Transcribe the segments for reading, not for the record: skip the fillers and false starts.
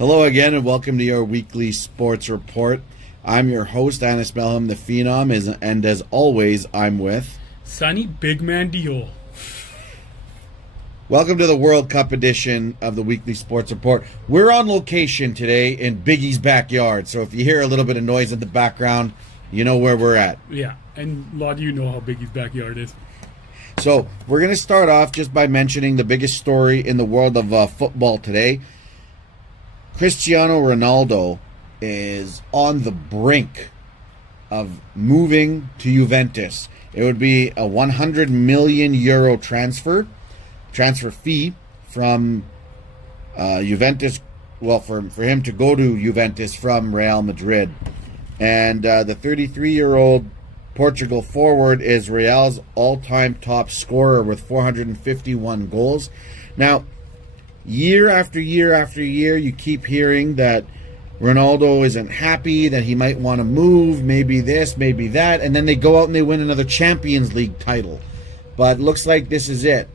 Hello again, and welcome to your weekly sports report. I'm your host, Anis Melham, the Phenom, and as always, I'm with Sonny Big Man Diol. Welcome to the World Cup edition of the weekly sports report. We're on location today in Biggie's backyard, so if you hear a little bit of noise in the background, you know where we're at. Yeah, and a lot of you know how big his backyard is. So we're going to start off just by mentioning the biggest story in the world of football today. Cristiano Ronaldo is on the brink of moving to Juventus. It would be a 100 million euro transfer fee from Juventus. Well, for him to go to Juventus from Real Madrid. And the 33-year-old Portugal forward is Real's all-time top scorer with 451 goals. Now, year after year after year, you keep hearing that Ronaldo isn't happy, that he might want to move, maybe this, maybe that, and then they go out and they win another Champions League title. But it looks like this is it.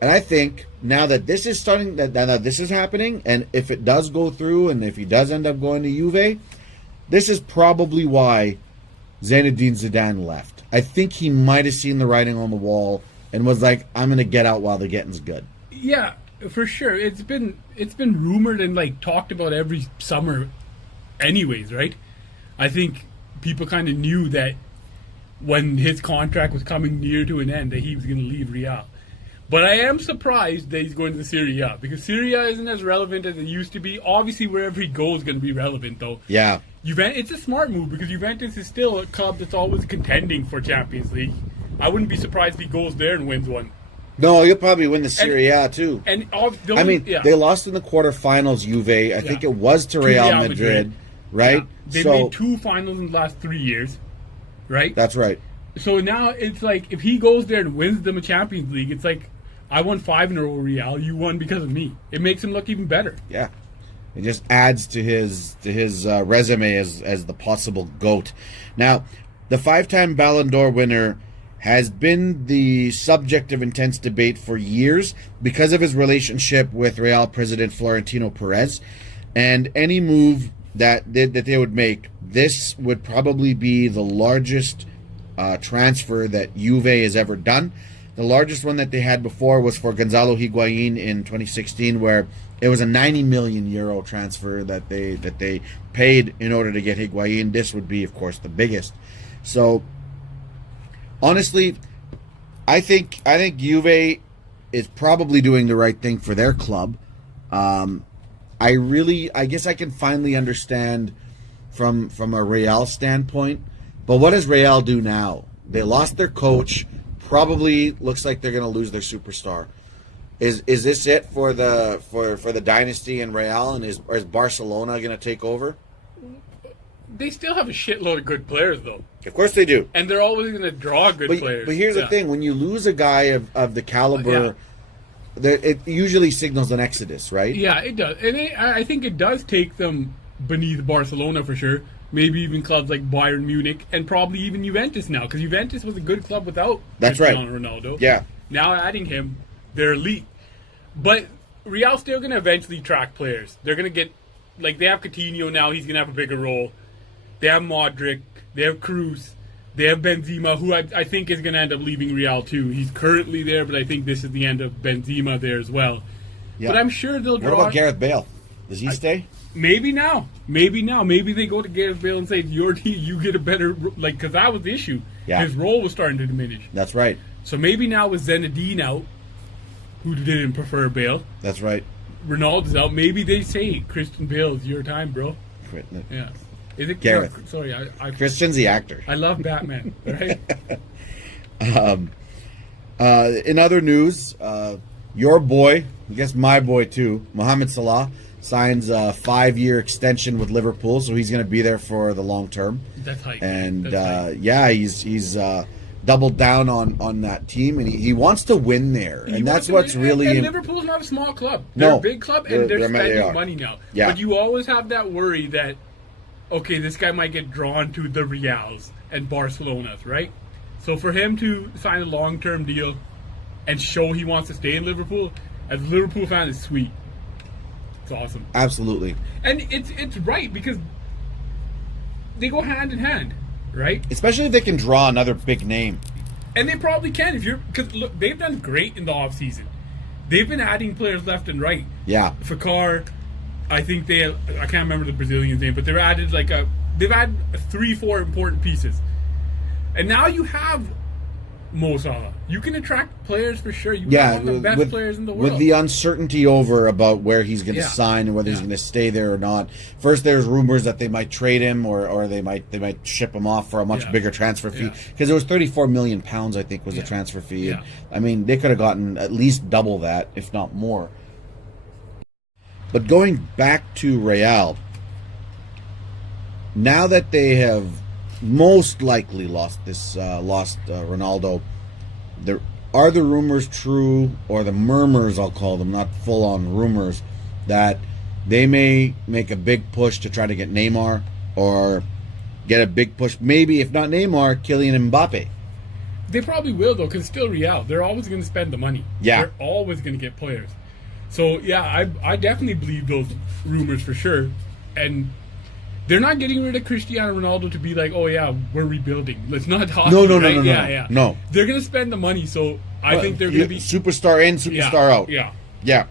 And I think now that this is starting, that this is happening, and if it does go through, and if he does end up going to Juve, this is probably why Zinedine Zidane left. I think he might have seen the writing on the wall and was like, I'm going to get out while the getting's good. Yeah, for sure. It's been rumored and talked about every summer anyways, right? I think people kind of knew that when his contract was coming near to an end that he was going to leave Real. But I am surprised that he's going to the Serie A because Serie A isn't as relevant as it used to be. Obviously, wherever he goes is going to be relevant, though. Yeah. It's a smart move because Juventus is still a club that's always contending for Champions League. I wouldn't be surprised if he goes there and wins one. No, he'll probably win the Serie A too. They lost in the quarterfinals, Juve. I think it was to Real Madrid, right? Yeah. They made two finals in the last 3 years, right? That's right. So now it's like if he goes there and wins them a Champions League, it's like I won 5 in a row, Real. You won because of me. It makes him look even better. Yeah. It just adds to his resume as the possible GOAT. Now, the 5-time Ballon d'Or winner has been the subject of intense debate for years because of his relationship with Real president Florentino Perez. And any move that they would make, this would probably be the largest transfer that Juve has ever done. The largest one that they had before was for Gonzalo Higuain in 2016, where it was a 90 million euro transfer that they paid in order to get Higuain. This would be, of course, the biggest. So, honestly, I think Juve is probably doing the right thing for their club. I guess I can finally understand from a Real standpoint. But what does Real do now? They lost their coach. Probably looks like they're going to lose their superstar. Is this it for the dynasty in Real, and is Barcelona going to take over? They still have a shitload of good players, though. Of course they do. And they're always going to draw good players. But here's the thing. When you lose a guy of the caliber, it usually signals an exodus, right? Yeah, it does. And I think it does take them beneath Barcelona for sure. Maybe even clubs like Bayern Munich and probably even Juventus now. Because Juventus was a good club without Cristiano Ronaldo. Yeah. Now adding him, they're elite. But Real's still going to eventually track players. They're going to get... they have Coutinho now. He's going to have a bigger role. They have Modric. They have Kroos. They have Benzema, who I think is going to end up leaving Real too. He's currently there, but I think this is the end of Benzema there as well. Yeah. But I'm sure they'll draw... What about Gareth Bale? Does he stay? Maybe now. Maybe they go to Gareth Bale and say, your team, you get a better... because that was the issue. Yeah. His role was starting to diminish. That's right. So maybe now with Zinedine out, who didn't prefer Bale. That's right. Ronaldo's out. Maybe they say, Christian Bale, it's your time, bro. Yeah. Is it Gareth? No, sorry, Christian's the actor. I love Batman, right? In other news, your boy, I guess my boy too, Mohamed Salah, signs a 5-year extension with Liverpool, so he's going to be there for the long term. That's hype. And he's doubled down on that team, and he wants to win there, and that's what's really. And Liverpool's not a small club; they're a big club, and they're spending money now. Yeah. But you always have that worry that, okay, this guy might get drawn to the Reals and Barcelonas, right? So for him to sign a long-term deal and show he wants to stay in Liverpool, as a Liverpool fan, is sweet. awesome. Absolutely. And it's right because they go hand in hand, right? Especially if they can draw another big name. And they probably can if you're because look, they've done great in the off season. They've been adding players left and right. Yeah. Fakar, I think I can't remember the Brazilian's name, but they've added they've added 3-4 important pieces. And now you have Mo Salah. You can attract players for sure. You have one of the best players in the world. With the uncertainty over about where he's going to Yeah. sign and whether he's Yeah. going to stay there or not. First, there's rumors that they might trade him or they might ship him off for a much Yeah. bigger transfer fee Yeah. because it was £34 million, I think, was the Yeah. transfer fee. Yeah. I mean, they could have gotten at least double that, if not more. But going back to Real, now that they have most likely lost Ronaldo, are the rumors true, or the murmurs, I'll call them, not full-on rumors, that they may make a big push to try to get Neymar, or get a big push, maybe if not Neymar, Kylian Mbappe? They probably will though, because it's still Real. They're always going to spend the money. Yeah. They're always going to get players. So yeah, I definitely believe those rumors for sure. And they're not getting rid of Cristiano Ronaldo to be like, oh yeah, we're rebuilding. Let's not talk. No. No. They're going to spend the money, so I think they're going to be superstar in, superstar out. Yeah.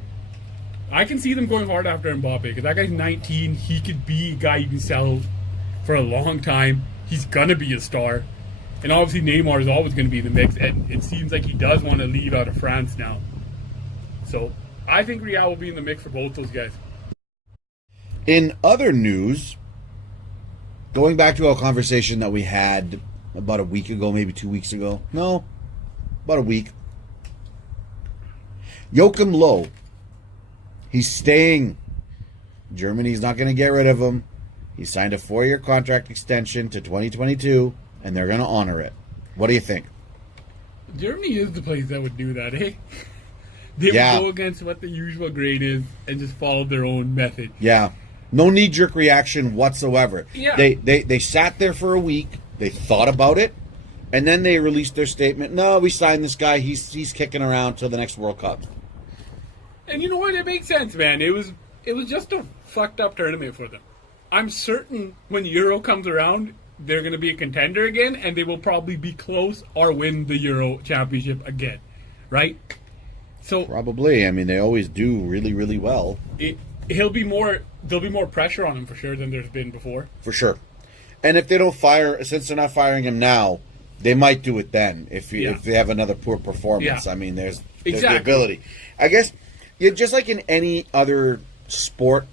I can see them going hard after Mbappe because that guy's 19. He could be a guy you can sell for a long time. He's gonna be a star, and obviously Neymar is always going to be in the mix. And it seems like he does want to leave out of France now. So I think Real will be in the mix for both those guys. In other news, going back to a conversation that we had about a week ago, maybe 2 weeks ago. No, about a week. Joachim Low, he's staying. Germany's not going to get rid of him. He signed a 4-year contract extension to 2022, and they're going to honor it. What do you think? Germany is the place that would do that, eh? They would go against what the usual grade is and just follow their own method. Yeah. No knee-jerk reaction whatsoever. Yeah. They sat there for a week. They thought about it. And then they released their statement. No, we signed this guy. He's kicking around till the next World Cup. And you know what? It makes sense, man. It was just a fucked up tournament for them. I'm certain when Euro comes around, they're going to be a contender again, and they will probably be close or win the Euro Championship again, right? So Probably. I mean, they always do really, really well. There'll be more pressure on him for sure than there's been before. For sure. And if they don't since they're not firing him now, they might do it then if they have another poor performance. Yeah. I mean, there's Exactly. the ability. I guess, just like in any other sport,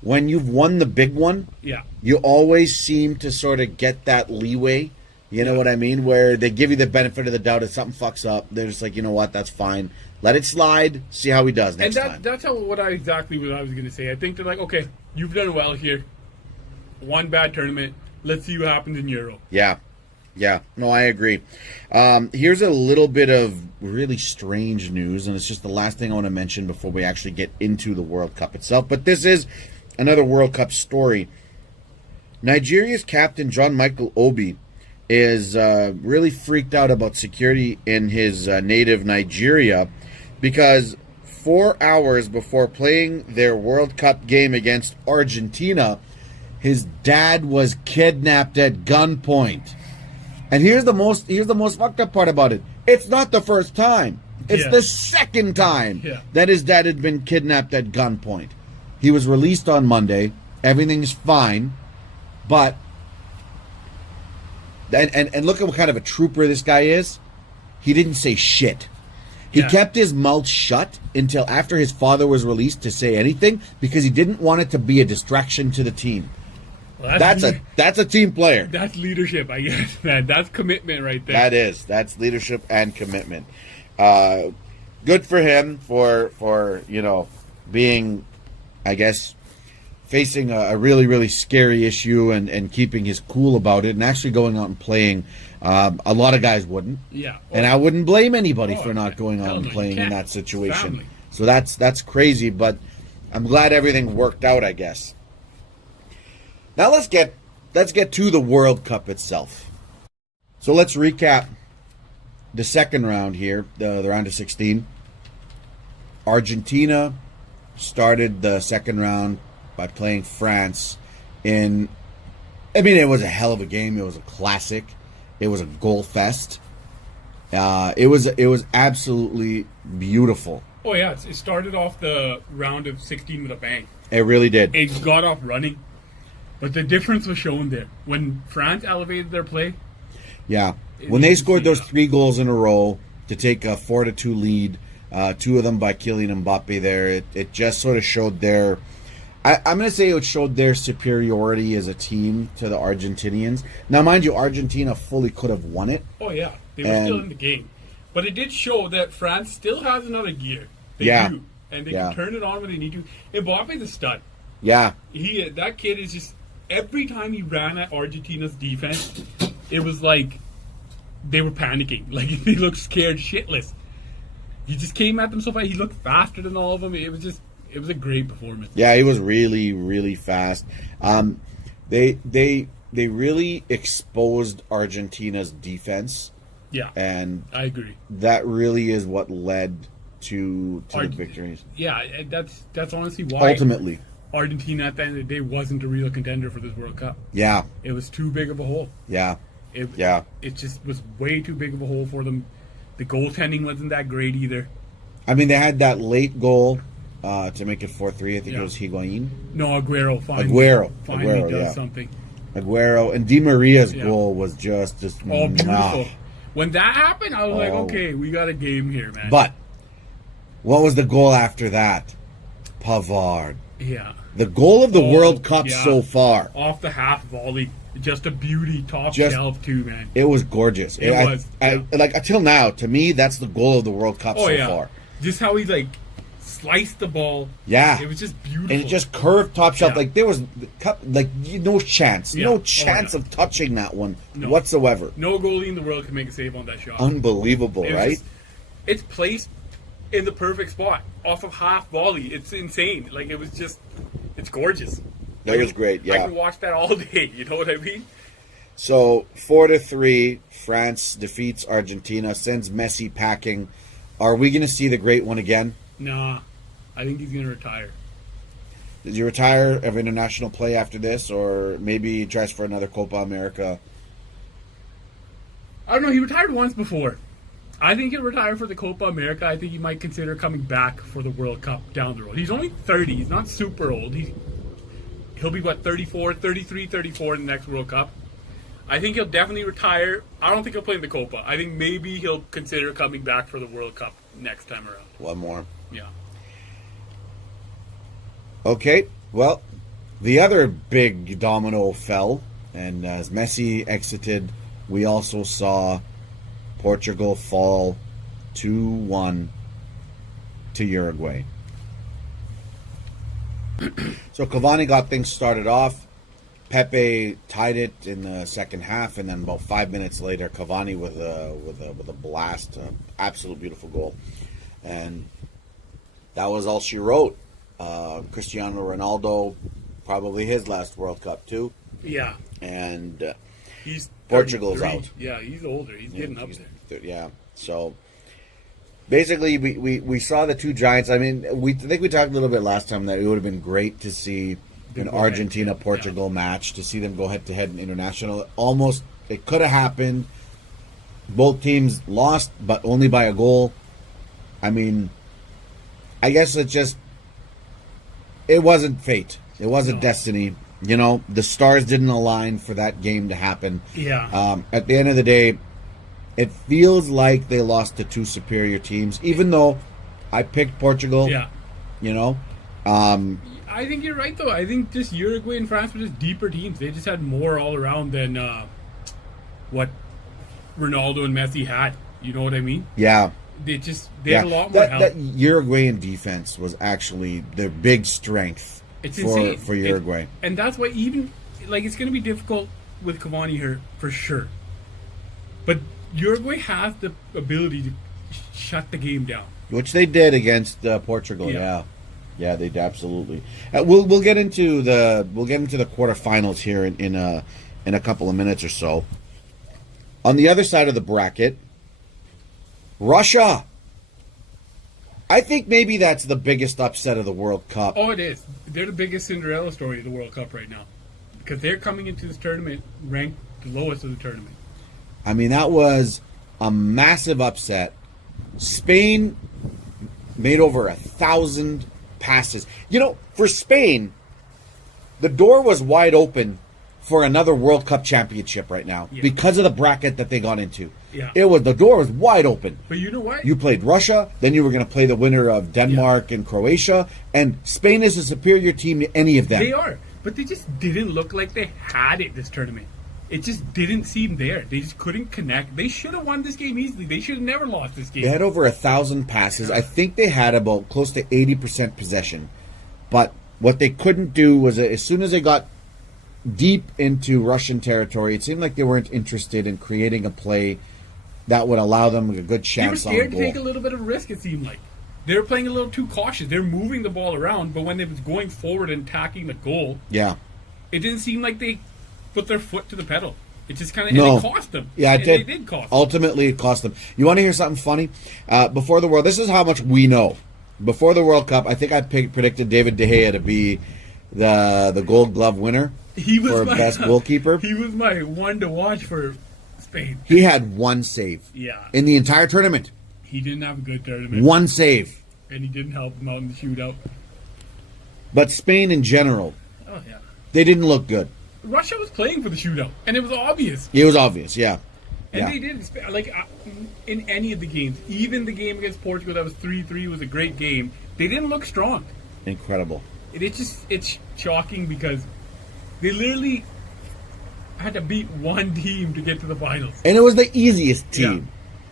when you've won the big one, Yeah. you always seem to sort of get that leeway. You know what I mean? Where they give you the benefit of the doubt if something fucks up. They're just like, you know what, that's fine. Let it slide. See how he does next time. That's what I was going to say. I think they're like, okay, you've done well here. One bad tournament. Let's see what happens in Euro. Yeah. No, I agree. Here's a little bit of really strange news, and it's just the last thing I want to mention before we actually get into the World Cup itself. But this is another World Cup story. Nigeria's captain, John Michael Obi, is really freaked out about security in his native Nigeria because 4 hours before playing their World Cup game against Argentina, his dad was kidnapped at gunpoint. And here's the most fucked up part about it. It's not the first time. It's Yeah. the second time Yeah. that his dad had been kidnapped at gunpoint. He was released on Monday. Everything's fine. But and look at what kind of a trooper this guy is. He didn't say shit. He Yeah. kept his mouth shut until after his father was released to say anything because he didn't want it to be a distraction to the team. Well, That's a team player. That's leadership, I guess, man. That's commitment right there. That's leadership and commitment. Good for him for being, I guess, facing a really, really scary issue and keeping his cool about it and actually going out and playing. A lot of guys wouldn't. Yeah. And I wouldn't blame anybody Oh, for not going hell out and no, you playing in can't. that situation. Family. So that's crazy, but I'm glad everything worked out, I guess. Now let's get to the World Cup itself. So let's recap the second round here, the round of 16. Argentina started the second round by playing France in. I mean, it was a hell of a game. It was a classic. It was a goal fest. It was absolutely beautiful. Oh yeah, it started off the round of 16 with a bang. It really did. It got off running, but the difference was shown there when France elevated their play. Yeah, when they scored those Yeah. 3 goals in a row to take a 4-2 lead, 2 of them by Kylian Mbappe. There, it just sort of showed their. I'm going to say it showed their superiority as a team to the Argentinians. Now, mind you, Argentina fully could have won it. Oh yeah, they were still in the game, but it did show that France still has another gear. They Yeah. do, and they Yeah. can turn it on when they need to. Mbappe's a stud. Yeah, That kid is just every time he ran at Argentina's defense, it was like they were panicking. Like they looked scared shitless. He just came at them so fast. He looked faster than all of them. It was a great performance. yeah, he was really, really fast. They really exposed Argentina's defense, Yeah, and I agree. that really is what led to the Arg- victories. Yeah, and that's honestly why Ultimately, Argentina at the end of the day wasn't a real contender for this World Cup. yeah, It was too big of a hole. yeah, It, yeah. It just was way too big of a hole for them. The goaltending wasn't that great either. I mean, they had that late goal to make it 4-3. I think Yeah. it was Higuain. No, Aguero finally, Aguero, does yeah. something. Aguero and Di Maria's Yeah. goal was just Oh, beautiful. nah. When that happened, I was like, Oh. okay, we got a game here, man. But what was the goal after that? Pavard. yeah, The goal of the Oh, World Cup yeah. so far. off the half volley, just a beauty, top Just- shelf too, man. It was gorgeous. It was, Like until now, to me, that's the goal of the World Cup Oh so yeah, far. just how he like sliced the ball. Yeah. It was just beautiful. And it just curved top shelf. Yeah. Like there was no chance, Yeah. no Oh, chance yeah. of touching that one No. whatsoever. No goalie in the world can make a save on that shot. Unbelievable, It was right? just- it's placed in the perfect spot off of half volley. It's insane. Like it was just, it's gorgeous. That was great. I Yeah. can watch that all day. You know what I mean? So 4-3, France defeats Argentina, sends Messi packing. Are we going to see the great one again? Nah, I think he's gonna retire. Does he retire of international play after this, or maybe he tries for another Copa America? I don't know. He retired once before. I think he'll retire for the Copa America. I think he might consider coming back for the World Cup down the road. He's only 30. He's not super old. He'll be, what, 34, 33, 34 in the next World Cup. I think he'll definitely retire. I don't think he'll play in the Copa. I think maybe he'll consider coming back for the World Cup next time around. One more. Yeah. Okay, well, the other big domino fell, and as Messi exited, we also saw Portugal fall 2-1 to Uruguay. So Cavani got things started off. Pepe tied it in the second half, and then about 5 minutes later, Cavani with a blast, absolute beautiful goal, and that was all she wrote. Cristiano Ronaldo, probably his last World Cup too, Yeah. and He's Portugal's 33. out. Yeah, he's older. He's getting up there. Yeah. So basically, we saw the two giants. I mean, I think we talked a little bit last time that it would have been great to see an go ahead, Argentina-Portugal match, to see them go head-to-head in international. Almost, it could have happened. Both teams lost, but only by a goal. I mean, I guess it wasn't fate. It wasn't No. destiny. You know, the stars didn't align for that game to happen. Yeah. At the end of the day, it feels like they lost to two superior teams, even though I picked Portugal. Yeah. You know, I think you're right, though. I think just Uruguay and France were just deeper teams. They just had more all around than what Ronaldo and Messi had. You know what I mean? yeah, They yeah. had a lot more help. That Uruguayan defense was actually their big strength It's insane. for Uruguay. And that's why even, like, it's going to be difficult with Cavani here, for sure. But Uruguay has the ability to shut the game down. Which they did against Portugal. Yeah. Yeah, they did absolutely. We'll get into the quarterfinals here in a couple of minutes or so. On the other side of the bracket, Russia. I think maybe that's the biggest upset of the World Cup. Oh, it is. They're the biggest Cinderella story of the World Cup right now. Because they're coming into this tournament ranked the lowest of the tournament. I mean, that was a massive upset. Spain made over 1,000 passes. You know, for Spain, the door was wide open for another World Cup championship right now because of the bracket that they got into. Yeah. The door was wide open. But you know what? You played Russia, then you were going to play the winner of Denmark and Croatia, and Spain is a superior team to any of them. They are, but they just didn't look like they had it this tournament. It just didn't seem there. They just couldn't connect. They should have won this game easily. They should have never lost this game. They had over 1,000 passes. I think they had about close to 80% possession. But what they couldn't do was as soon as they got deep into Russian territory, it seemed like they weren't interested in creating a play that would allow them a good chance They on were scared goal. to take a little bit of risk, it seemed like. They were playing a little too cautious. They were moving the ball around, but when they was going forward and attacking the goal, Yeah. it didn't seem like they put their foot to the pedal. It just kind of No. and it cost them. Yeah, it And did. They did cost them. Ultimately, it cost them. You want to hear something funny? Before the World, this is how much we know. Before the World Cup, I think I predicted David De Gea to be the Gold Glove winner for best goalkeeper. He was my one to watch for Spain. He had one save Yeah. in the entire tournament. He didn't have a good tournament. One save. And he didn't help them out in the shootout. But Spain in general, Oh, yeah. they didn't look good. Russia was playing for the shootout, and it was obvious. It was obvious, yeah. And Yeah. they did, like, in any of the games. Even the game against Portugal that was 3-3 was a great game. They didn't look strong. Incredible. It's shocking because they literally had to beat one team to get to the finals. And it was the easiest team.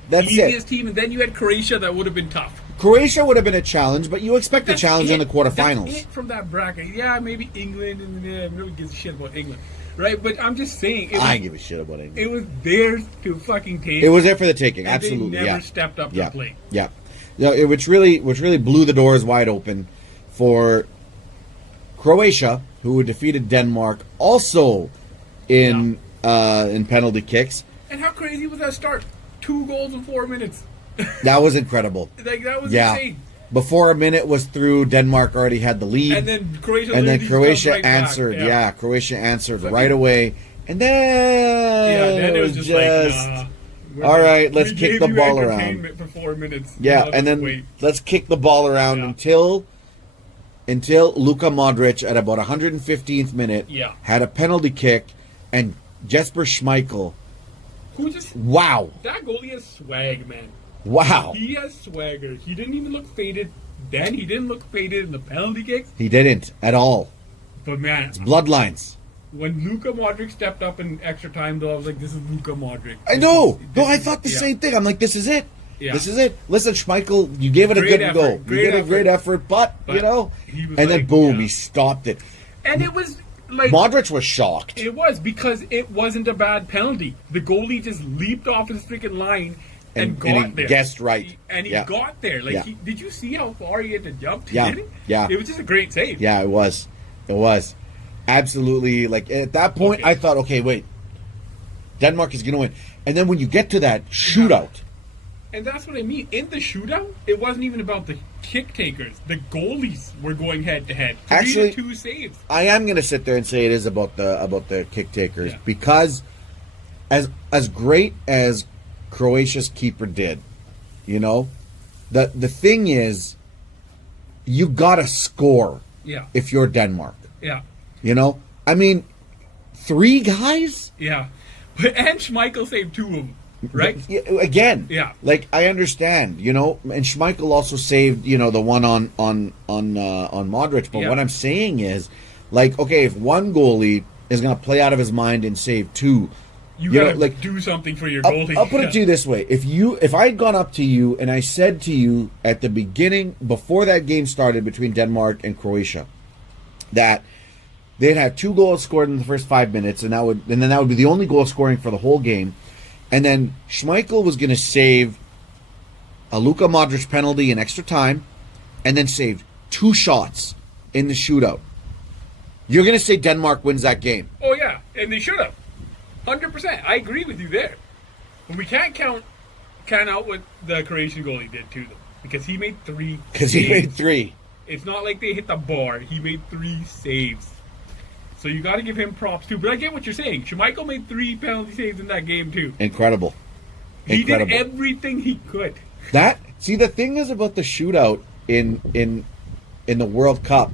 That's Easiest it. team, and then you had Croatia that would have been tough. Croatia would have been a challenge, but you expect a That's challenge in the it. quarterfinals. That's it from that bracket. Yeah, maybe England, and nobody gives a shit about England, right? But I'm just saying, I give a shit about England. it was theirs to fucking take. It was there for the taking, and absolutely. They never Yeah. stepped up to Yeah. the plate. Yeah. Which really blew the doors wide open for Croatia, who defeated Denmark also in penalty kicks. And how crazy was that start? 2 goals in 4 minutes. That was incredible. Like, that was Yeah. insane. Before a minute was through, Denmark already had the lead. And then Croatia, And then literally Croatia jumped right back. answered. Yeah. Croatia answered Fucking- right away. And then, Yeah, then it was just like, nah. all right, let's we kick gave the you ball around. entertainment for 4 minutes. Yeah, Now and just then wait. let's kick the ball around Yeah. until Luka Modric at about 115th minute Yeah. had a penalty kick, and Jesper Schmeichel. Who just Wow, that goalie has swag, man. wow, He has swagger. He didn't even look faded. Then he didn't look faded in the penalty kicks. he didn't at all. But man, Bloodlines. when Luka Modric stepped up in extra time, though, I was like, "This is Luka Modric." I know. This No, is- I thought the yeah. same thing. I'm like, this is it. Yeah. This is it. Listen, Schmeichel, you gave it a Great good effort. go. You Great did a effort. great effort, but you know, he was and then like, boom, yeah. he stopped it. And it was like Modric was shocked. it was because it wasn't a bad penalty. The goalie just leaped off his freaking line and got and he there. guessed right. And he Yeah. got there. Like, Yeah. did you see how far he had to jump to Yeah. get it? Yeah. It was just a great save. Yeah, it was. It was. Absolutely. Like, at that point, Okay. I thought, okay, wait. Denmark is going to win. And then when you get to that shootout, And that's what I mean. In the shootout, it wasn't even about the kick takers. The goalies were going head to head. Actually- 2 saves. I am going to sit there and say it is about the kick takers Yeah. because as great as Croatia's keeper did, you know, the thing is you got to score Yeah. if you're Denmark. Yeah. You know? I mean, 3 guys? Yeah. And Schmeichel saved 2 of them. Right? Yeah, again, Yeah. Like I understand, you know, and Schmeichel also saved, you know, the one on Modric. But Yeah. what I'm saying is, like, okay, if one goalie is going to play out of his mind and save 2, You know, gotta like, do something for your I'll, goalie. I'll put it to you this way: if I had gone up to you and I said to you at the beginning, before that game started between Denmark and Croatia, that they'd have 2 goals scored in the first 5 minutes, and then that would be the only goal scoring for the whole game. And then Schmeichel was going to save a Luka Modric penalty in extra time, and then save 2 shots in the shootout. You're going to say Denmark wins that game. Oh, yeah. And they should have. 100%. I agree with you there. But we can't count out what the Croatian goalie did, too, though. because he made 3. Because he made saves. 3. It's not like they hit the bar. He made 3 saves. So you got to give him props too. But I get what you're saying. Schmeichel made 3 penalty saves in that game too. Incredible. He Incredible. did everything he could. The thing is about the shootout in the World Cup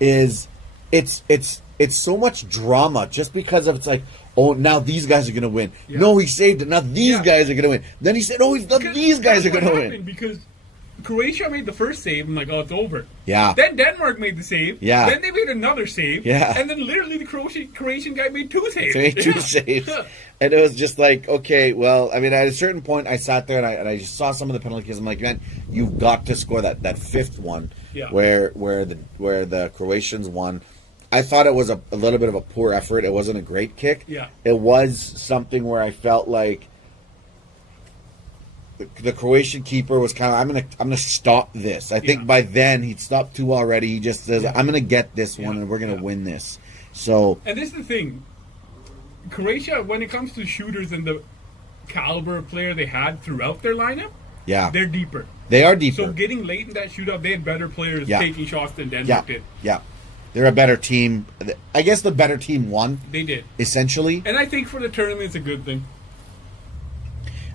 is it's so much drama just because of it's like, oh, now these guys are going to win. Yeah. No, he saved it. Now these Yeah. guys are going to win. Then he said, oh, these guys are going to win. Because Croatia made the first save. I'm like, oh, it's over. Yeah. Then Denmark made the save. Yeah. Then they made another save. Yeah. And then literally the Croatian guy made 2 saves. So he made 2 Yeah. saves. And it was just like, okay, well, I mean, at a certain point, I sat there and I just saw some of the penalties. I'm like, man, you've got to score that fifth one Yeah. where the Croatians won. I thought it was a little bit of a poor effort. It wasn't a great kick. Yeah. It was something where I felt like the Croatian keeper was kind of, I'm gonna stop this. I think Yeah. by then he'd stopped 2 already. He just says, I'm gonna get this one and we're gonna win this. So And this is the thing. Croatia, when it comes to shooters and the caliber of player they had throughout their lineup, yeah, they're deeper. they are deeper. So getting late in that shootout, they had better players Yeah. taking shots than Yeah, Denmark did. yeah. They're a better team. I guess the better team won, They did. essentially. And I think for the tournament, it's a good thing.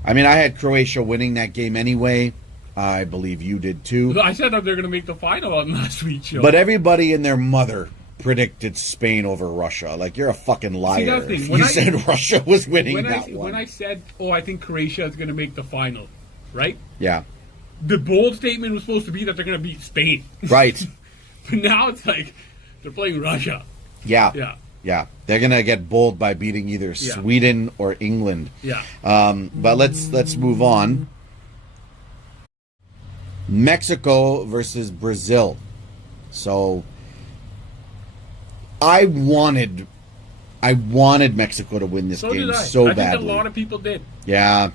I mean, I had Croatia winning that game anyway. I believe you did too. I said that they're going to make the final on last week's show. But everybody and their mother predicted Spain over Russia. Like, you're a fucking liar. that's the thing. If When you I- said Russia was winning when that one. when I said, oh, I think Croatia is going to make the final, right? Yeah, The bold statement was supposed to be that they're going to beat Spain. right. But now it's like they're playing Russia. Yeah, Yeah. yeah. They're gonna get bowled by beating either Yeah. Sweden or England. Yeah. But let's move on. Mexico versus Brazil. So I wanted Mexico to win this So game did I. so I badly. think a lot of people did. Yeah.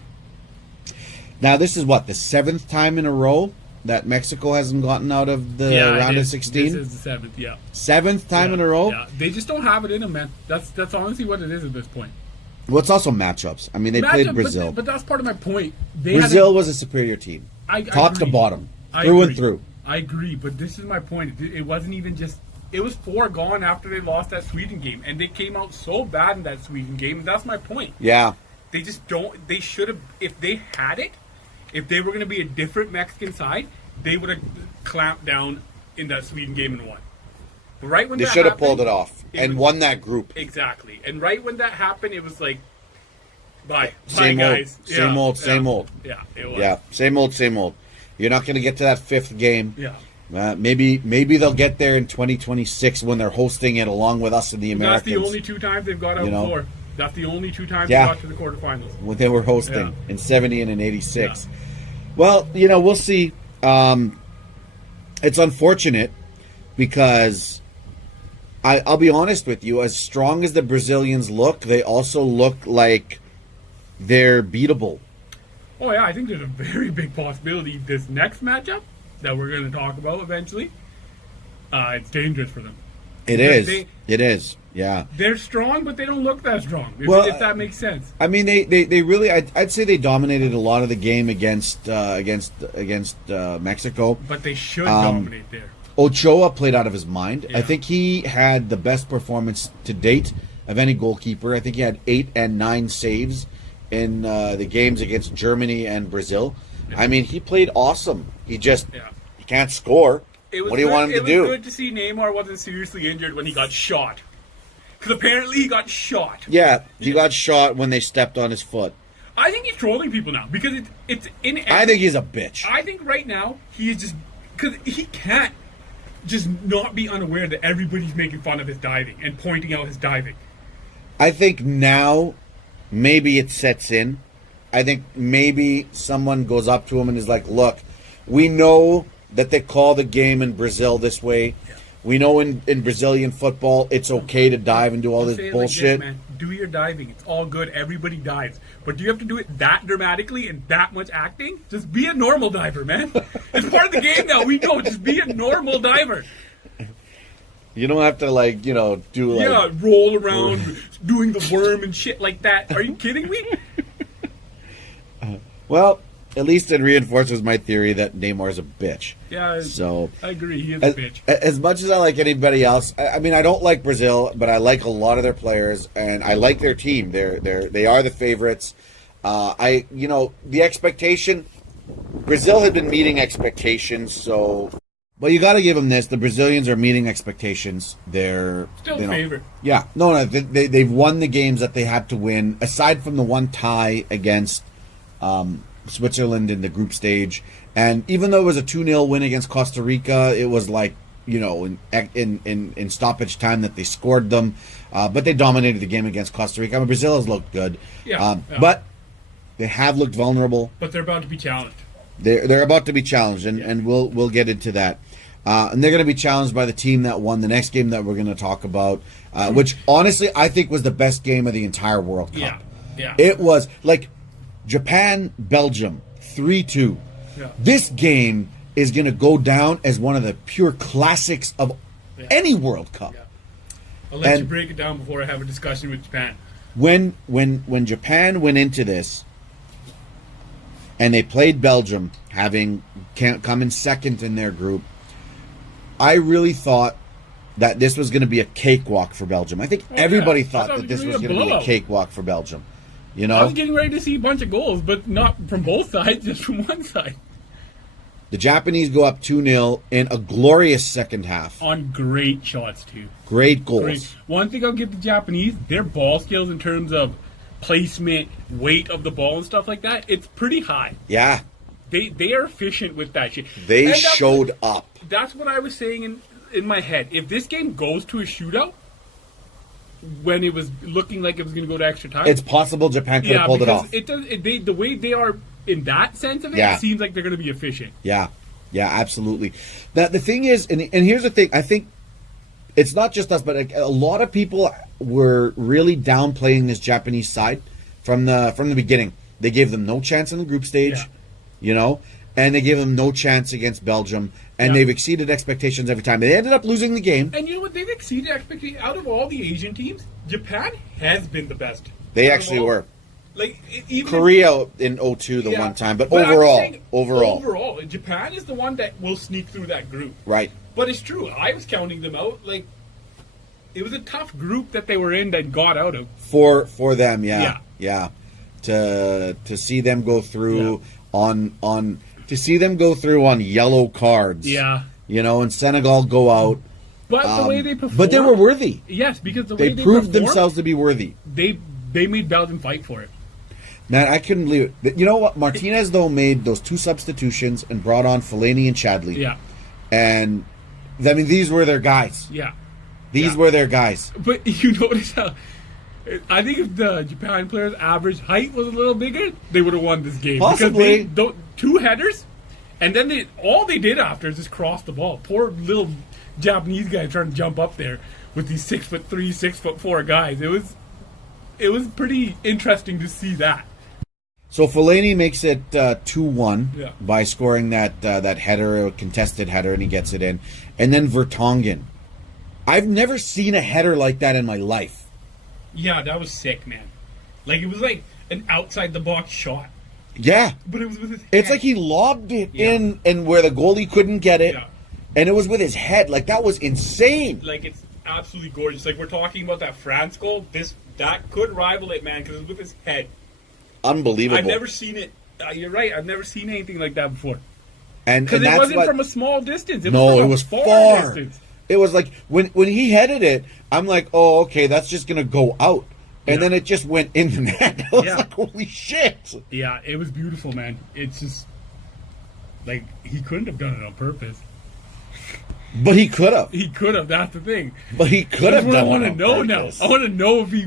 Now this is what, the 7th time in a row that Mexico hasn't gotten out of the round of 16? This is the 7th, yeah. 7th time Yeah, in a row? Yeah. They just don't have it in them, man. That's honestly what it is at this point. Well, it's also matchups. I mean, they played Matchup, Brazil. But that's part of my point. They Brazil was a superior team. I Top to agree. bottom. I Through agree. and through. I agree, but this is my point. It wasn't even just. It was 4 gone after they lost that Sweden game, and they came out so bad in that Sweden game. And that's my point. Yeah. They just don't. They should have. If they had it, if they were going to be a different Mexican side, they would have clamped down in that Sweden game and won. But right when They that should have happened, pulled it off and was- won that group. Exactly. And right when that happened, it was like, bye, Same bye, old, guys. same old, same old. Yeah, it was. Yeah, same old, same old. You're not going to get to that 5th game. Yeah. Maybe they'll get there in 2026 when they're hosting it along with us and the That's Americans. the only 2 times they've got out You know? before. That's the only 2 times Yeah. they got to the quarterfinals. when they were hosting Yeah. in 70 and in 86. Well, we'll see. It's unfortunate because I'll be honest with you, as strong as the Brazilians look, they also look like they're beatable. Oh yeah, I think there's a very big possibility this next matchup that we're going to talk about eventually. It's dangerous for them. It Because is. It is. Yeah. They're strong, but they don't look that strong. If that makes sense. I mean, they really. I'd say they dominated a lot of the game against Mexico. But they should dominate there. Ochoa played out of his mind. Yeah. I think he had the best performance to date of any goalkeeper. I think he had 8 and 9 saves in the games against Germany and Brazil. I mean, he played awesome. He just he can't score. What do you want him to do? It was good to see Neymar wasn't seriously injured when he got shot. Because apparently he got shot. Yeah, he got shot when they stepped on his foot. I think he's trolling people now because it's in. I think he's a bitch. I think right now he is just because he can't just not be unaware that everybody's making fun of his diving and pointing out his diving. I think now maybe it sets in. I think maybe someone goes up to him and is like, look, we know that they call the game in Brazil this way. Yeah. We know in Brazilian football it's okay to dive and do all Say this it bullshit. Like this, man. Do your diving. It's all good. Everybody dives. But do you have to do it that dramatically and that much acting? Just be a normal diver, man. It's part of the game now. We know. Just be a normal diver. You don't have to do Yeah, roll around doing the worm and shit like that. Are you kidding me? Well, at least it reinforces my theory that Neymar's a bitch. Yeah, So I agree. He is a bitch. as much as I like anybody else, I mean, I don't like Brazil, but I like a lot of their players, and I like their team. They are the favorites. The expectation. Brazil had been meeting expectations, so. But you got to give them this: the Brazilians are meeting expectations. They're Still a favorite. Yeah, no, they've won the games that they had to win, aside from the one tie against Switzerland in the group stage. And even though it was a 2-0 win against Costa Rica, it was like, in stoppage time that they scored them. But they dominated the game against Costa Rica. I mean, Brazil has looked good. Yeah. But they have looked vulnerable. But they're about to be challenged. They're about to be challenged, and we'll get into that. And they're going to be challenged by the team that won the next game that we're going to talk about, which honestly I think was the best game of the entire World Cup. Yeah. It was like Japan-Belgium 3-2. Yeah. This game is going to go down as one of the pure classics of any World Cup. Yeah. I'll let you break it down before I have a discussion with Japan. When Japan went into this and they played Belgium, having come in second in their group, I really thought that this was going to be a cakewalk for Belgium. I think everybody thought that this was going to be a cakewalk for Belgium. I was getting ready to see a bunch of goals, but not from both sides, just from one side. The Japanese go up 2-0 in a glorious second half. On great shots, too. Great goals. One thing I'll give the Japanese, their ball skills in terms of placement, weight of the ball and stuff like that, it's pretty high. Yeah. They are efficient with that shit. They showed up. That's what I was saying in my head. If this game goes to a shootout, when it was looking like it was going to go to extra time, it's possible Japan could have pulled it off. The way they are in that sense of it, it seems like they're going to be efficient. Yeah, absolutely. Now, the thing is, and here's the thing, I think it's not just us, but a lot of people were really downplaying this Japanese side from the beginning. They gave them no chance in the group stage, and they gave them no chance against Belgium, and they've exceeded expectations every time. They ended up losing the game. And you know what? They've exceeded expectations. Out of all the Asian teams, Japan has been the best. They actually were. Like even Korea in 2002 the one time, but overall, Japan is the one that will sneak through that group. Right. But it's true. I was counting them out. Like, it was a tough group that they were in that got out of. For them, yeah. To see them go through on yellow cards. Yeah. And Senegal go out. But the way they performed. But they were worthy. Yes, because the way they proved themselves to be worthy. They made Belgium fight for it. Man, I couldn't believe it. You know what? Martinez, though, made those 2 substitutions and brought on Fellaini and Chadli. Yeah. And, I mean, these were their guys. Yeah. These were their guys. But you notice how... I think if the Japan players' average height was a little bigger, they would have won this game. Possibly. Because 2 headers, and then all they did after is just cross the ball. Poor little Japanese guy trying to jump up there with these 6'3", 6'4" guys. It was pretty interesting to see that. So Fellaini makes it 2-1 Yeah. by scoring that header, a contested header, and he gets it in. And then Vertonghen. I've never seen a header like that in my life. Yeah, that was sick, man. Like, it was like an outside-the-box shot. Yeah. But it was with his head. It's like he lobbed it in and where the goalie couldn't get it. Yeah. And it was with his head. Like, that was insane. Like, it's absolutely gorgeous. Like, we're talking about that France goal. That could rival it, man, because it was with his head. Unbelievable. I've never seen it. You're right. I've never seen anything like that before. And Because it that's wasn't what, from a small distance. It no, was from it a was far far. distance. It was like when he headed it, I'm like, oh, okay, that's just gonna go out, and then it just went in the net. I was like, holy shit! Yeah, it was beautiful, man. It's just like he couldn't have done it on purpose. But he could have. He could have. That's the thing. But he could have done it. I want to know now. I want to know if he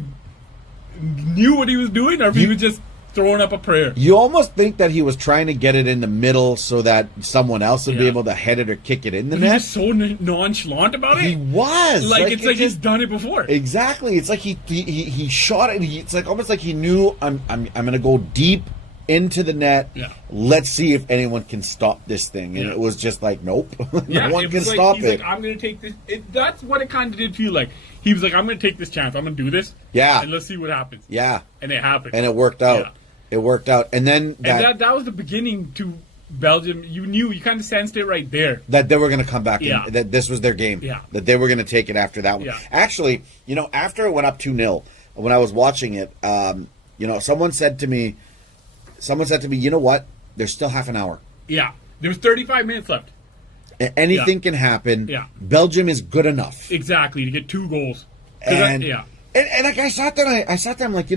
knew what he was doing, or if he was just throwing up a prayer. You almost think that he was trying to get it in the middle so that someone else would be Yeah. able to head it or kick it in the He's net. just so nonchalant about it. He was Like it's like just- he's done it before. Exactly. It's like he shot it. It's like almost like he knew I'm going to go deep into the net. Yeah. Let's see if anyone can stop this thing. And Yeah. it was just like, nope, Yeah, no one it can was like, stop he's it. like, I'm going to take this. That's what it kind of did feel like. He was like, I'm going to take this chance. I'm going to do this. Yeah. And let's see what happens. Yeah, And it happened. and it worked out. It worked out, and then And that was the beginning to Belgium. You kind of sensed it right there. that they were going to come back. Yeah. And that this was their game. Yeah. That they were going to take it after that one. Yeah. Actually, after it went up 2-0, when I was watching it, someone said to me, you know what? There's still half an hour. Yeah. There was 35 minutes left. Anything can happen. Yeah. Belgium is good enough. Exactly, to get 2 goals. And like I sat there, I'm like,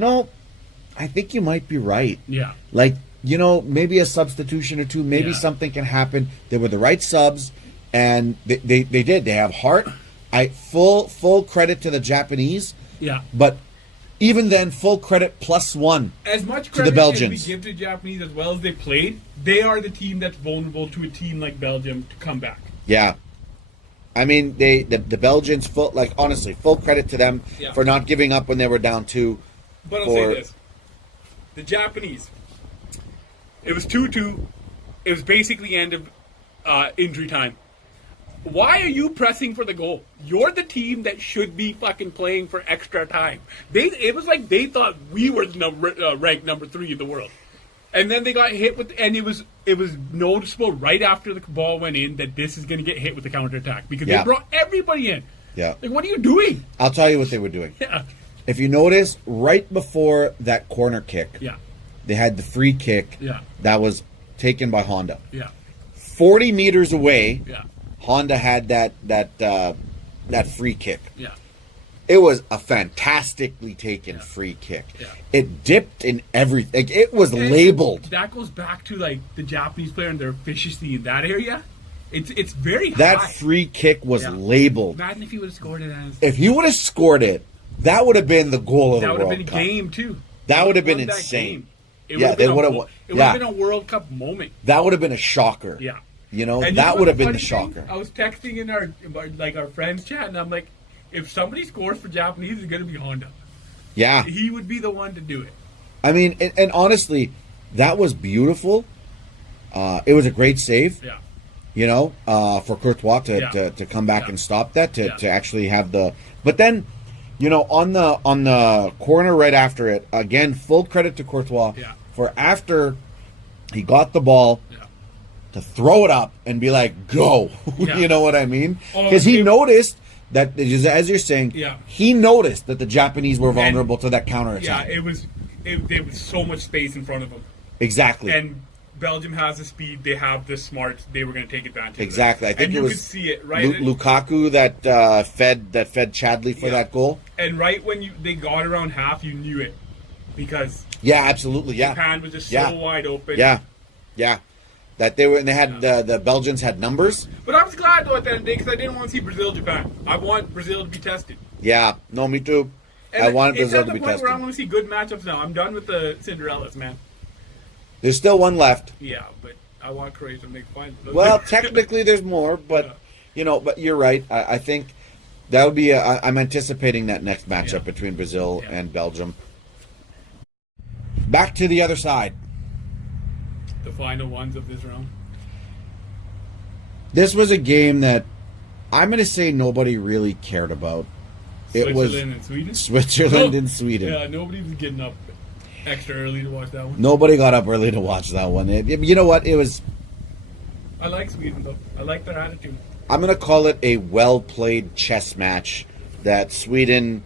I think you might be right. Yeah. Like, maybe a substitution or two, maybe Yeah. something can happen. They were the right subs, and they did. They have heart. Full credit to the Japanese. Yeah. But even then, full credit +1 As much to credit the Belgians. as we give to the Japanese as well as they played, they are the team that's vulnerable to a team like Belgium to come back. Yeah. I mean, the Belgians, honestly, full credit to them Yeah. for not giving up when they were down 2. But I'll say this. The Japanese, it was 2-2. It was basically end of injury time. Why are you pressing for the goal? You're the team that should be fucking playing for extra time. It was like they thought we were ranked number 3 in the world. And then they got hit with, and it was noticeable right after the ball went in that this is going to get hit with the counterattack because Yeah. they brought everybody in. Yeah. Like, what are you doing? I'll tell you what they were doing. Yeah. If you notice, right before that corner kick, Yeah. they had the free kick Yeah. that was taken by Honda. Yeah. 40 meters away, Yeah. Honda had that free kick. Yeah. It was a fantastically taken free kick. Yeah. It dipped in everything. Like, it was And labeled. That goes back to like the Japanese player and their efficiency in that area. It's very That high. free kick was Yeah. labeled. Imagine if he would have scored it as If you would have scored it, that would have been the goal of that the would have World been a Cup. game too. That would have been won that insane. game. It Yeah, would they have would been have a- won. It would have been a World Cup moment. That would have been a shocker. Yeah. You know, And that know would have the been the funny thing? shocker. I was texting in our friends chat, and I'm like, if somebody scores for Japanese, it's going to be Honda. Yeah. He would be the one to do it. I mean, and honestly, that was beautiful. It was a great save, Yeah. for Courtois Yeah. to come back Yeah. and stop that, Yeah. to actually have the. But then, on the corner right after it, again, full credit to Courtois Yeah. for after he got the ball Yeah. to throw it up and be like, go. Yeah. You know what I mean? Oh, Because he it- noticed that, as you're saying, Yeah. he noticed that the Japanese were vulnerable to that counterattack. Yeah, there was so much space in front of him. Exactly. And Belgium has the speed, they have the smarts, they were going to take advantage Exactly. I of that. think And it you was could see it, right? Lukaku that fed Chadley for Yeah. that goal. And right when they got around half, you knew it. Because Yeah, absolutely. Yeah. Japan was just Yeah. so wide open. Yeah. Yeah. That they were, and they had the Belgians had numbers. But I was glad though at the end of the day because I didn't want to see Brazil-Japan. I want Brazil to be tested. Yeah. No, me too. And I wanted it's Brazil at to the be point where I tested. want to see good matchups now. I'm done with the Cinderellas, man. There's still one left. Yeah, but I want Croatia to make fun. Well, technically there's more, but but you're right. I think that would be. I'm anticipating that next matchup Yeah. between Brazil Yeah. and Belgium. Back to the other side. the final ones of this round. This was a game that I'm going to say nobody really cared about. It was Switzerland and Sweden. Switzerland No. and Sweden. Yeah, nobody was getting up extra early to watch that one. Nobody got up early to watch that one. You know what? It was. I like Sweden though. I like their attitude. I'm going to call it a well-played chess match that Sweden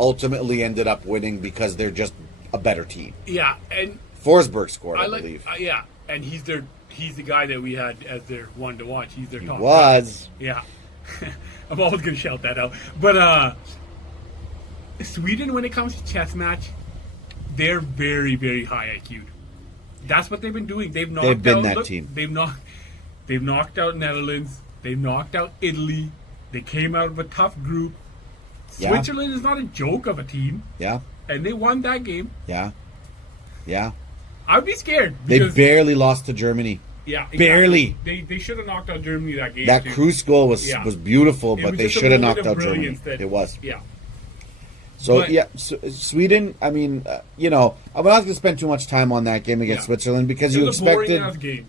ultimately ended up winning because they're just a better team. Yeah, and Forsberg scored, I like. believe. Yeah, and he's the guy that we had as their one to watch. He's their top. Was. Yeah. I'm always gonna shout that out. But Sweden, when it comes to chess match, they're very, very high IQ. That's what they've been doing. They've been that team. They've knocked out Netherlands. They've knocked out Italy. They came out of a tough group. Yeah. Switzerland is not a joke of a team, Yeah. and they won that game. Yeah. Yeah. I'd be scared. They Because, barely lost to Germany. yeah, exactly. barely. They should have knocked out Germany that game. That too. Cruz goal was Yeah. beautiful, It but was they just a should have moment knocked of out Germany. brilliance that- It was. Yeah. So, But- yeah, Sweden, I mean, I'm not going to spend too much time on that game against Yeah. Switzerland because It you was a boring expected ass game.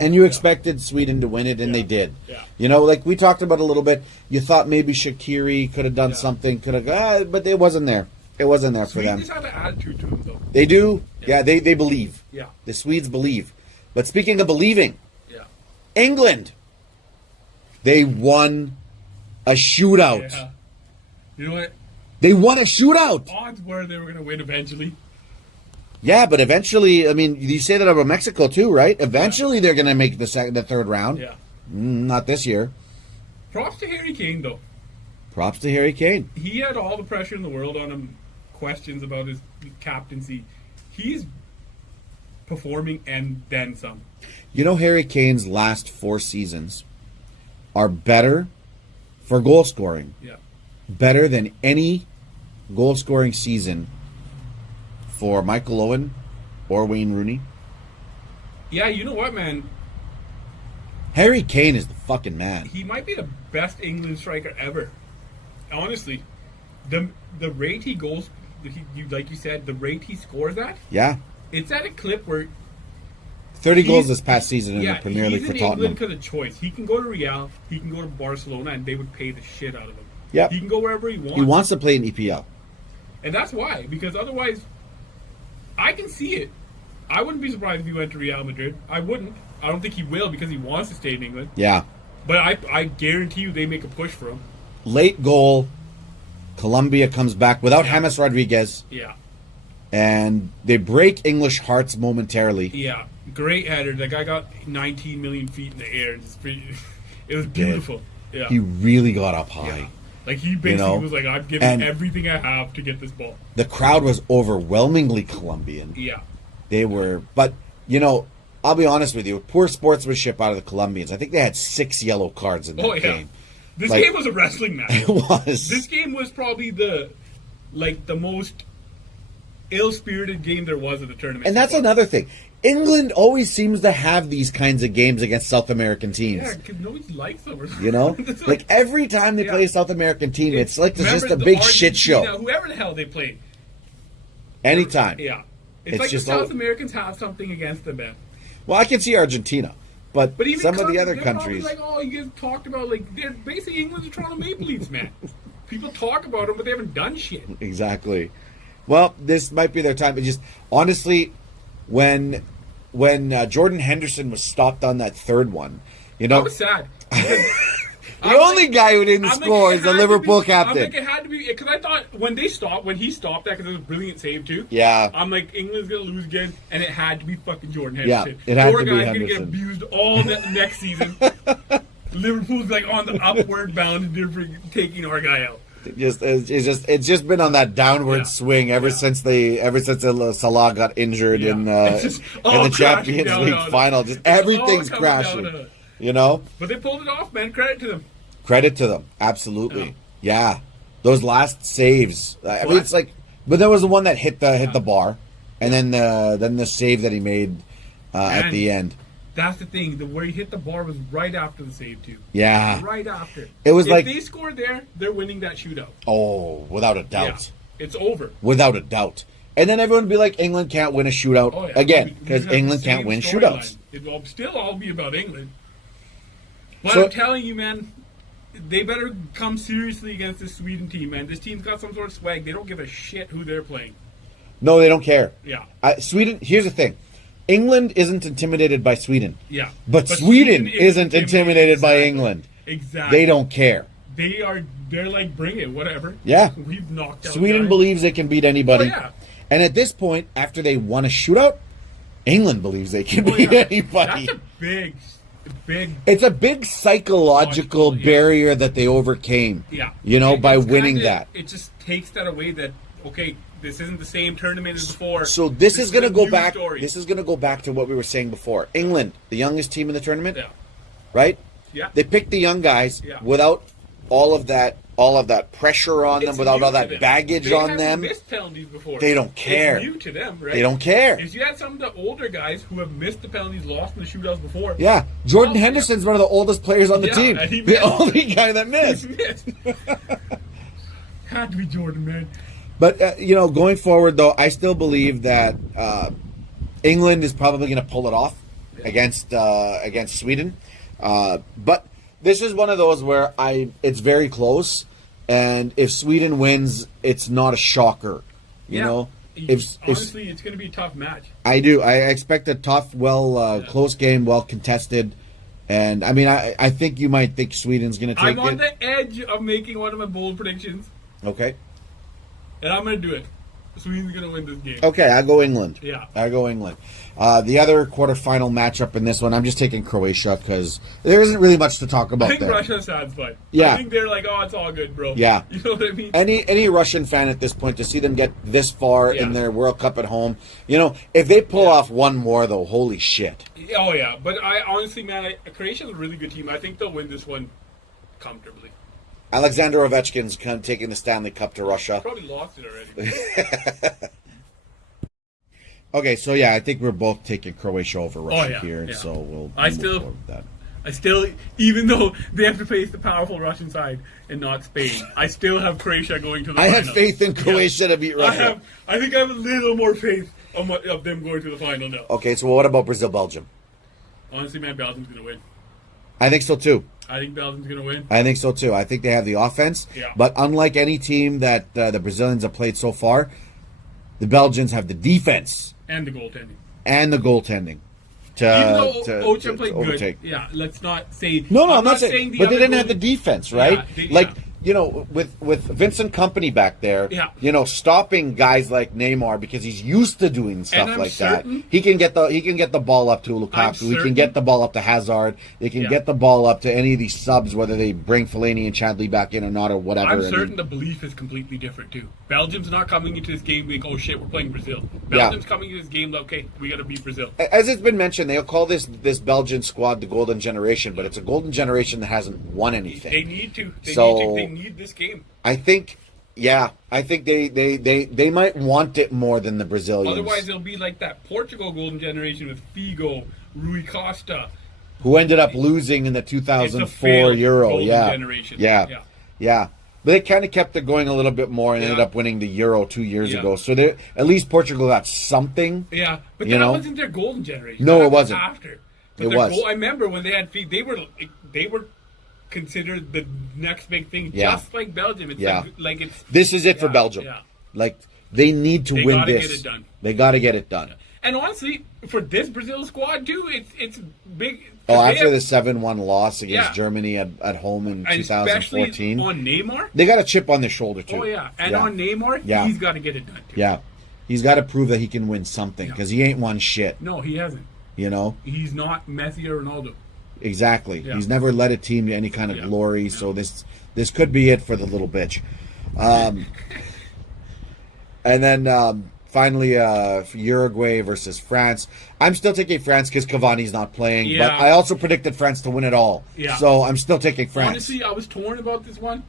and you Yeah. expected Sweden to win it, and Yeah. they did. Yeah. Like we talked about a little bit, you thought maybe Shaqiri could have done Yeah. something, but it wasn't there. It wasn't there for Swedes them. have an attitude to them, though. They do. Yeah, they believe. Yeah. The Swedes believe. But speaking of believing, Yeah. England, they won a shootout. Yeah. You know what? They won a shootout. Odds were they were going to win eventually. Yeah, but eventually, I mean, you say that about Mexico too, right? Eventually, they're going to make the third round. Yeah. Not this year. Props to Harry Kane, though. Props to Harry Kane. He had all the pressure in the world on him, questions about his captaincy. He's performing and then some. You know, Harry Kane's last 4 seasons are better for goal scoring, Yeah. better than any goal scoring season for Michael Owen or Wayne Rooney. Yeah, you know what, man? Harry Kane is the fucking man. He might be the best England striker ever. Honestly, the rate he goes, like you said, the rate he scores at, Yeah. it's at a clip where 30 goals He's- this past season in the Premier League he's for in Tottenham. England because of choice. He can go to Real, he can go to Barcelona, and they would pay the shit out of him. Yep. He can go wherever he wants. He wants to play in EPL. And that's why, because otherwise, I can see it. I wouldn't be surprised if he went to Real Madrid. I wouldn't. I don't think he will because he wants to stay in England. Yeah. But I guarantee you they make a push for him. Late goal. Colombia comes back without James Rodriguez, Yeah. and they break English hearts momentarily. Yeah. Great header. That guy got 19 million feet in the air. It was beautiful. Yeah. He really got up high. Yeah. Like he basically was like, I'm giving and everything I have to get this ball. the crowd was overwhelmingly Colombian. Yeah. They were, but you know, I'll be honest with you, poor sportsmanship out of the Colombians. I think they had 6 yellow cards in that Oh yeah. game. This Like- game was a wrestling match. It was. This game was probably the most ill-spirited game there was at the tournament. And that's so far. another thing. England always seems to have these kinds of games against South American teams. Yeah, because nobody likes them. Or You know, It's like every time they Yeah. play a South American team, it's like it's remember just a the big shit Argentina, show. Whoever the hell they played. Anytime. Yeah. It's It's like just the South all- Americans have something against them, man. Well, I can see Argentina, but But even some of the other they're probably countries. like, oh, you guys talked about they're basically England's the Toronto Maple Leafs, man. People talk about them, but they haven't done shit. Exactly. Well, this might be their time. It just honestly, when Jordan Henderson was stopped on that third one, you I know, was sad. the only guy who didn't score is the Liverpool I'm captain. like, it had to be because I thought when he stopped that because it was a brilliant save too. Yeah. I'm like, England's gonna lose again, and it had to be fucking Jordan Yeah, Henderson. it had Poor to be guy's gonna get Henderson. abused all next season. Liverpool's like on the upward bound for taking our guy out. It's just been on that downward Yeah. swing ever since Salah got injured Yeah. in It's just all the crashing Champions down League on it. final. Just It's all everything's coming down crashing. on it. You know, But they pulled it off, man. Credit to them. credit to them. Absolutely. Yeah. Those last saves. I mean, it's like, but there was the one that hit the bar, and then the save that he made at And the end. That's the thing. Where he hit the bar was right after the save too. Yeah. Right after. It was if like- they scored there, they're winning that shootout. Oh, without a Yeah. doubt. It's over. Without a doubt. And then everyone would be like, England can't win a shootout Oh, yeah. again We because have the England can't same win storyline. shootouts. It will still all be about England. But So- I'm telling you, man, they better come seriously against this Sweden team, man. This team's got some sort of swag. They don't give a shit who they're playing. No, they don't care. Yeah. Sweden. Here's the thing: England isn't intimidated by Sweden, Yeah. but Sweden isn't intimidated intimidated by Exactly. England. Exactly. They don't care. They're like, bring it, whatever. Yeah. We've knocked out Sweden guys. believes they can beat anybody. Oh, yeah. And at this point, after they won a shootout, England believes they can Oh, beat yeah. anybody. That's a big, It's a big psychological Yeah. barrier that they overcame. yeah. You know, by It's winning kinda- that. It just takes that away that, okay, this isn't the same tournament as before. So this is going to a go new back. story. This is going to go back to what we were saying before. England, the youngest team in the tournament, Yeah. right? Yeah. They picked the young guys Yeah. without all of that pressure on them, It's without new all to that them. baggage They on haven't them. missed penalties before. They don't care. It's new to them, right? They don't care. If you had some of the older guys who have missed the penalties, lost in the shootouts before. Yeah, Jordan Oh, Henderson's one of the oldest players on the Yeah, team. and he The missed. only guy that He missed. missed. Had to be Jordan, man. But going forward, though, I still believe that England is probably going to pull it off against Sweden. But this is one of those where it's very close, and if Sweden wins, it's not a shocker. You know, if honestly, it's going to be a tough match. I expect a tough, close game, well contested. And I mean, I think you might think Sweden's going to take it. I'm on the edge of making one of my bold predictions, Okay. and I'm going to do it. Sweden's going to win this game. Okay, I go England. Yeah. I go England. The other quarterfinal matchup in this one, I'm just taking Croatia because there isn't really much to talk about I think there. Russia's satisfied. Yeah. I think they're like, oh, it's all good, bro. Yeah. You know what I mean? Any Russian fan at this point, to see them get this far Yeah. in their World Cup at home, you know, if they pull off one more, though, holy shit. Oh, yeah. But I honestly, man, Croatia's a really good team. I think they'll win this one comfortably. Alexander Ovechkin's kind of taking the Stanley Cup to Russia. Probably lost it already. Okay, so yeah, I think we're both taking Croatia over Russia yeah, here, yeah. so we'll I move still- forward with that. I still, even though they have to face the powerful Russian side and not Spain, I still have Croatia going to the I final. have faith in Croatia to beat Russia. I think I have a little more faith of them going to the final now. Okay, so what about Brazil-Belgium? Honestly, man, Belgium's going to win. I think so too. I think Belgium's going to win. I think so too. I think they have the offense, Yeah. but unlike any team that the Brazilians have played so far, the Belgians have the defense And the goaltending. and the goaltending to, Even though Ocha to played overtake. good, yeah, let's not say... No, I'm not saying, but they didn't have the goalie- defense, right? Yeah, Like, you know, with Vincent Company back there, Yeah. you know, stopping guys like Neymar because he's used to doing stuff I'm like certain- that. He can get the ball up to I'm Lukaku. He can certain- get the ball up to Hazard. They can Yeah. get the ball up to any of these subs, whether they bring Fellaini and Chadley back in or not or whatever. I'm I mean, certain the belief is completely different too. Belgium's not coming into this game being, oh shit, we're playing Brazil. Belgium's coming into this game like, okay, we got to beat Brazil. as it's been mentioned, they'll call this Belgian squad the golden generation, but it's a golden generation that hasn't won anything. They need to. They need this game. I think they might want it more than the Brazilians. Otherwise, it'll be like that Portugal golden generation with Figo, Rui Costa. who ended up losing in the 2004 failed Euro. golden Yeah. generation. Yeah. Yeah. Yeah. But they kind of kept it going a little bit more and ended Yeah. up winning the Euro 2 years Yeah. ago. So at least Portugal got something. Yeah, but You that know? wasn't their golden generation. No, That it was wasn't. After. But It their was. I remember when they had they were considered the next big thing, Yeah. just like Belgium. It's Yeah. like it's. This is it for Yeah, Belgium. yeah. Like, they need to They win gotta this. get it done. They got to get it done. And honestly, for this Brazil squad too, it's big. Oh, 'cause they after have- the 7-1 loss against Yeah. Germany at home in and especially 2014, on Neymar. they got a chip on their shoulder, too. Oh yeah, and on Neymar, Yeah. he's got to get it done too. Yeah. He's got to prove that he can win something Yeah. because he ain't won shit, No, he hasn't. you know? He's not Messi or Ronaldo. Exactly. Yeah. He's never led a team to any kind of Yeah. glory, so this could be it for the little bitch. And then finally, for Uruguay versus France. I'm still taking France because Cavani's not playing, Yeah. but I also predicted France to win it all. Yeah. So I'm still taking France. Honestly, I was torn about this one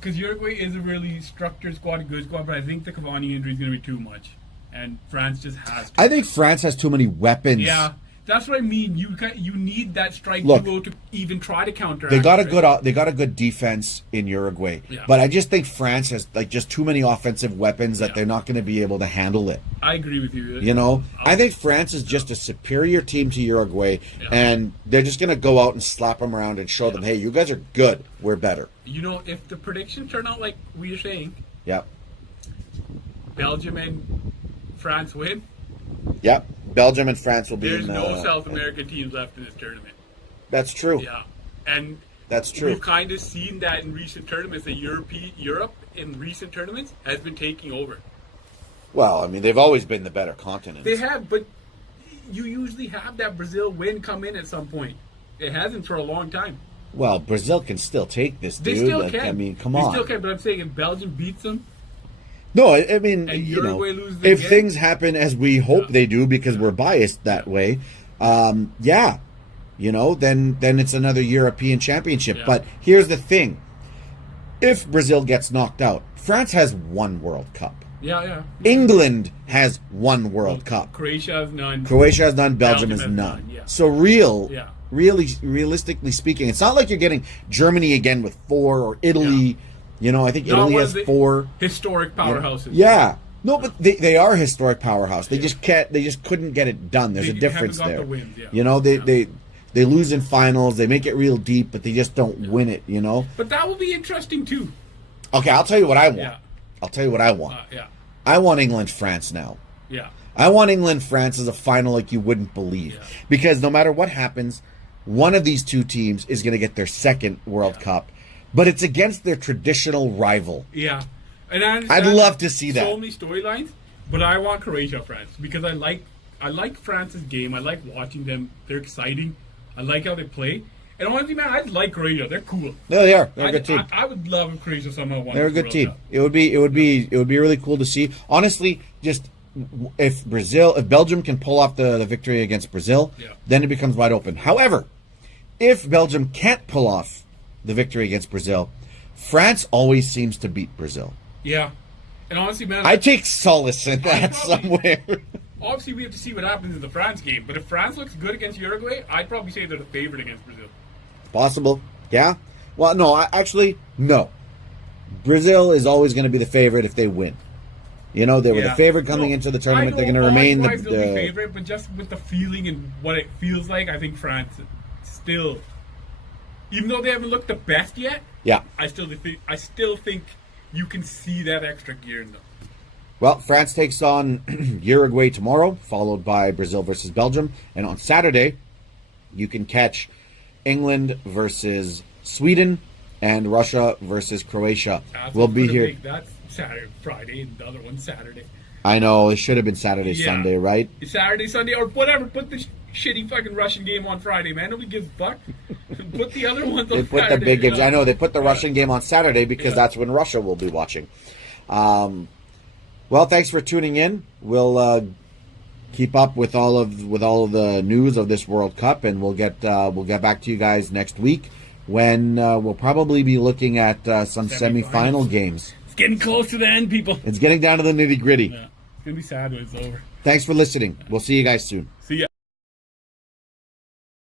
because Uruguay is a really structured squad, a good squad, but I think the Cavani injury is going to be too much, and France just has to. I think France has too many weapons. Yeah, that's what I mean. You need that strike Look, duo to even try to counter. They got a good defense in Uruguay, Yeah. but I just think France has like just too many offensive weapons that Yeah. they're not going to be able to handle it. I agree with you. You know, I think France is just a superior team to Uruguay, Yeah. and they're just going to go out and slap them around and show them, hey, you guys are good. We're better. You know, if the predictions turn out like we are saying, Yep. Belgium and France win, Yep. Belgium and France will be there's in. no South American teams left in this tournament. That's true. Yeah, and That's true. we've kind of seen that in recent tournaments. That Europe in recent tournaments has been taking over. Well, I mean, they've always been the better continent. They have, but you usually have that Brazil win come in at some point. It hasn't for a long time. Well, Brazil can still take this, They dude. still Like, can. I mean, come They on. still can, but I'm saying if Belgium beats them, No, I mean, And you know, Uruguay loses if again? things happen as we hope Yeah. they do, because we're biased that way, yeah, you know, then it's another European championship. Yeah. But here's the thing: if Brazil gets knocked out, France has one World Cup. yeah. England has one World Cup. Croatia has none. Croatia has none. Belgium, has has none. none, yeah. So Yeah. realistically speaking, it's not like you're getting Germany again with 4 or Italy. Yeah. You know, I think Not Italy one has of the 4. historic powerhouses. Yeah. No, but they are a historic powerhouse. They just can't. They just couldn't get it done. There's They a difference haven't got there. the wins, yeah. You know, they, Yeah. they lose in finals. They make it real deep, but they just don't win it. You know. But that will be interesting too. Okay, I'll tell you what I want. Yeah. I'll tell you what I want. Yeah. I want England-France now. Yeah. I want England-France as a final like you wouldn't believe. Yeah. Because no matter what happens, one of these two teams is going to get their second World Cup. But it's against their traditional rival. Yeah. And I understand I'd love to see that. So many storylines, but I want Croatia, France, because I like France's game. I like watching them. They're exciting. I like how they play. And honestly, man, I like Croatia. They're cool. No, they are. They're a good team. I would love if Croatia somehow won. They're a the good World team. Cup. It would be really cool to see. Honestly, just if Belgium can pull off the victory against Brazil, then it becomes wide open. However, if Belgium can't pull off the victory against Brazil, France always seems to beat Brazil. Yeah. And honestly, man, I take solace in that somewhere. Obviously, we have to see what happens in the France game. But if France looks good against Uruguay, I'd probably say they're the favorite against Brazil. Possible. Yeah. Well, no, actually, no. Brazil is always going to be the favorite if they win. You know, they were the favorite coming into the tournament. They're going to remain the favorite, but just with the feeling and what it feels like, I think France still, even though they haven't looked the best yet, I still think you can see that extra gear in them. Well, France takes on Uruguay tomorrow, followed by Brazil versus Belgium, and on Saturday, you can catch England versus Sweden and Russia versus Croatia. We'll be here. That's Saturday, Friday, and the other one's Saturday. I know, it should have been Saturday, Sunday, right? Saturday, Sunday, or whatever. Put the shitty fucking Russian game on Friday, man. Nobody gives a fuck. Put the other ones on They put Saturday, the big games. I know, they put the Russian game on Saturday because that's when Russia will be watching. Well, thanks for tuning in. We'll keep up with all of the news of this World Cup, and we'll get back to you guys next week when we'll probably be looking at some semifinal games. It's getting close to the end, people. It's getting down to the nitty-gritty. Yeah. It's gonna be sad when it's over. Thanks for listening. We'll see you guys soon. See ya.